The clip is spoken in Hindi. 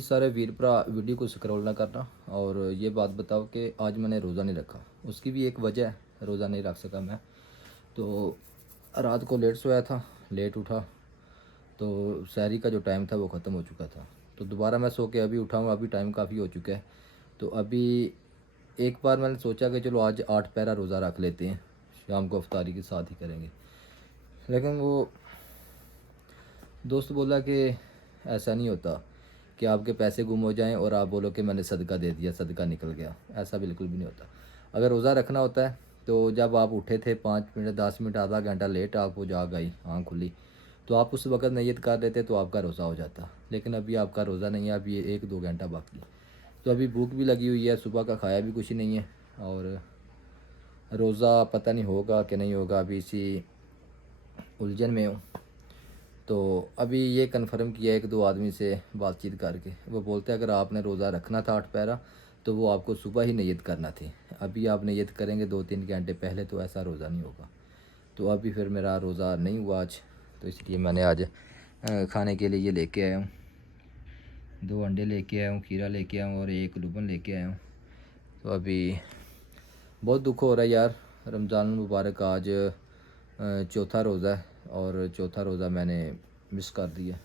सारे वीर भरा वीडियो को स्क्रॉल ना करना और ये बात बताओ कि आज मैंने रोज़ा नहीं रखा। उसकी भी एक वजह है, रोज़ा नहीं रख सका मैं। तो रात को लेट सोया था, लेट उठा, तो सहरी का जो टाइम था वो ख़त्म हो चुका था। तो दोबारा मैं सो के अभी उठा हूँ, अभी टाइम काफ़ी हो चुका है। तो अभी एक बार मैंने सोचा कि चलो आज 8 पैरा रोज़ा रख लेते हैं, शाम को अफ्तारी के साथ ही करेंगे। लेकिन वो दोस्त बोला कि ऐसा नहीं होता कि आपके पैसे गुम हो जाएं और आप बोलो कि मैंने सदका दे दिया, सदका निकल गया। ऐसा बिल्कुल भी नहीं होता। अगर रोज़ा रखना होता है तो जब आप उठे थे 5 मिनट 10 मिनट आधा घंटा लेट आपको जाग आई, आँख खुली, तो आप उस वक़्त नियत कर लेते तो आपका रोज़ा हो जाता। लेकिन अभी आपका रोज़ा नहीं है, अभी 1-2 घंटा बाकी है। तो अभी भूख भी लगी हुई है, सुबह का खाया भी कुछ नहीं है और रोज़ा पता नहीं होगा कि नहीं होगा, अभी इसी उलझन में हूँ। तो अभी ये कन्फर्म किया एक दो आदमी से बातचीत करके, वो बोलते हैं अगर आपने रोज़ा रखना था 8 पैरा तो वो आपको सुबह ही नियत करना थी। अभी आप नियत करेंगे 2-3 घंटे पहले तो ऐसा रोज़ा नहीं होगा। तो अभी फिर मेरा रोज़ा नहीं हुआ आज, तो इसलिए मैंने आज खाने के लिए ये लेके आया हूँ। 2 अंडे लेके आया हूँ, खीरा लेके आया हूँ और एक लुबन लेके आया हूँ। तो अभी बहुत दुख हो रहा है यार। रमज़ान मुबारक आज चौथा रोज़ा है और चौथा रोज़ा मैंने मिस कर दिया।